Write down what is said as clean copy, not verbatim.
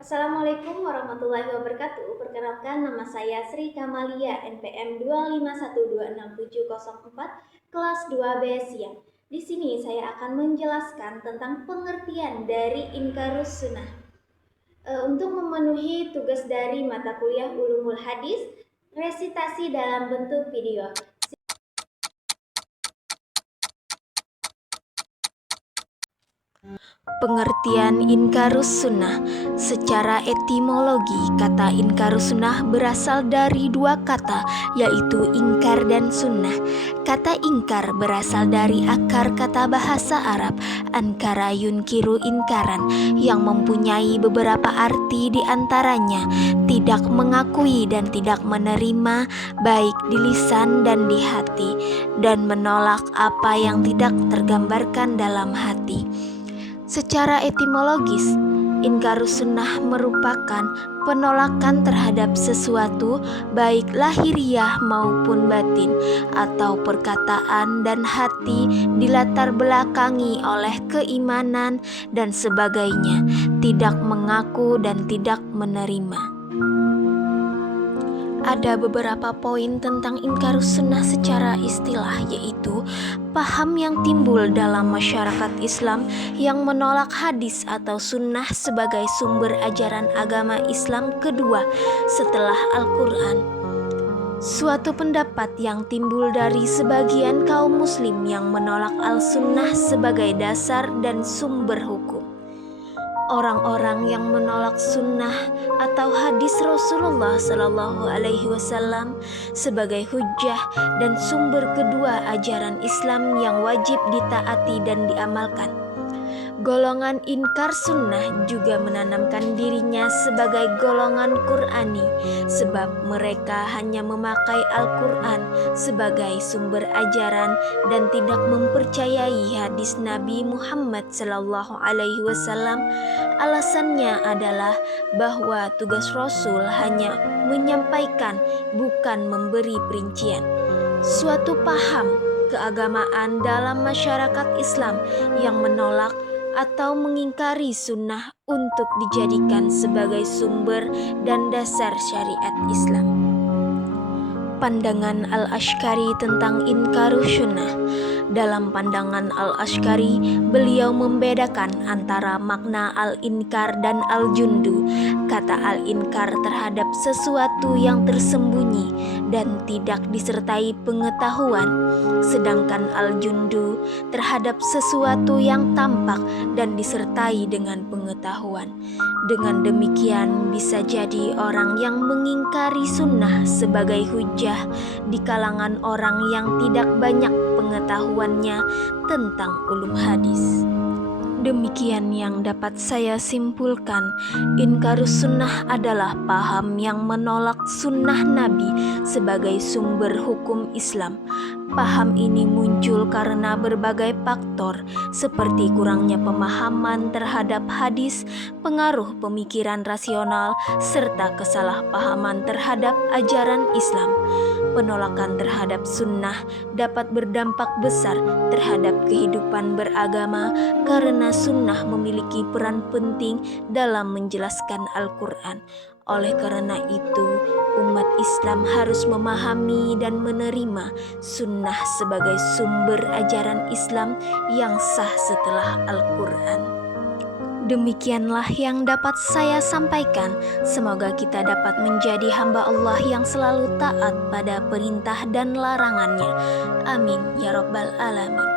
Assalamualaikum warahmatullahi wabarakatuh. Perkenalkan, nama saya Sri Kamalia, NPM 251267004, kelas 2B Siang. Di sini saya akan menjelaskan tentang pengertian dari Inkarus Sunnah. Untuk memenuhi tugas dari mata kuliah Ulumul Hadis, resitasi dalam bentuk video. Pengertian Inkarus Sunnah. Secara etimologi, kata Inkarus Sunnah berasal dari dua kata, yaitu ingkar dan sunnah. Kata ingkar berasal dari akar kata bahasa Arab ankara yunkiru inkaran, yang mempunyai beberapa arti, di antaranya tidak mengakui dan tidak menerima, baik di lisan dan di hati, dan menolak apa yang tidak tergambarkan dalam hati. Secara etimologis, Inkarus Sunnah merupakan penolakan terhadap sesuatu, baik lahiriah maupun batin, atau perkataan dan hati dilatar belakangi oleh keimanan dan sebagainya, tidak mengaku dan tidak menerima. Ada beberapa poin tentang Inkarus Sunnah secara istilah, yaitu paham yang timbul dalam masyarakat Islam yang menolak hadis atau sunnah sebagai sumber ajaran agama Islam kedua setelah Al-Quran. Suatu pendapat yang timbul dari sebagian kaum muslim yang menolak al-sunnah sebagai dasar dan sumber hukum. Orang-orang yang menolak sunnah atau hadis Rasulullah Shallallahu Alaihi Wasallam sebagai hujjah dan sumber kedua ajaran Islam yang wajib ditaati dan diamalkan. Golongan inkar sunnah juga menanamkan dirinya sebagai golongan Qur'ani, sebab mereka hanya memakai Al-Quran sebagai sumber ajaran dan tidak mempercayai hadis Nabi Muhammad Sallallahu Alaihi Wasallam. Alasannya adalah bahwa tugas Rasul hanya menyampaikan, bukan memberi perincian. Suatu paham keagamaan dalam masyarakat Islam yang menolak atau mengingkari sunnah untuk dijadikan sebagai sumber dan dasar syariat Islam. Pandangan Al-Ash'ari tentang Inkarus Sunnah. Dalam pandangan Al-Ash'ari, beliau membedakan antara makna al-inkar dan al-jundu. Kata al-inkar terhadap sesuatu yang tersembunyi dan tidak disertai pengetahuan, sedangkan al-jundu terhadap sesuatu yang tampak dan disertai dengan pengetahuan. Dengan demikian, bisa jadi orang yang mengingkari sunnah sebagai hujjah di kalangan orang yang tidak banyak pengetahuannya tentang ulum hadis. Demikian yang dapat saya simpulkan. Inkarus sunnah adalah paham yang menolak sunnah Nabi sebagai sumber hukum Islam. Paham ini muncul karena berbagai faktor, seperti kurangnya pemahaman terhadap hadis, pengaruh pemikiran rasional, serta kesalahpahaman terhadap ajaran Islam. Penolakan terhadap sunnah dapat berdampak besar terhadap kehidupan beragama karena sunnah memiliki peran penting dalam menjelaskan Al-Quran. Oleh karena itu, umat Islam harus memahami dan menerima sunnah sebagai sumber ajaran Islam yang sah setelah Al-Quran. Demikianlah yang dapat saya sampaikan. Semoga kita dapat menjadi hamba Allah yang selalu taat pada perintah dan larangannya. Amin ya Rabbal Alamin.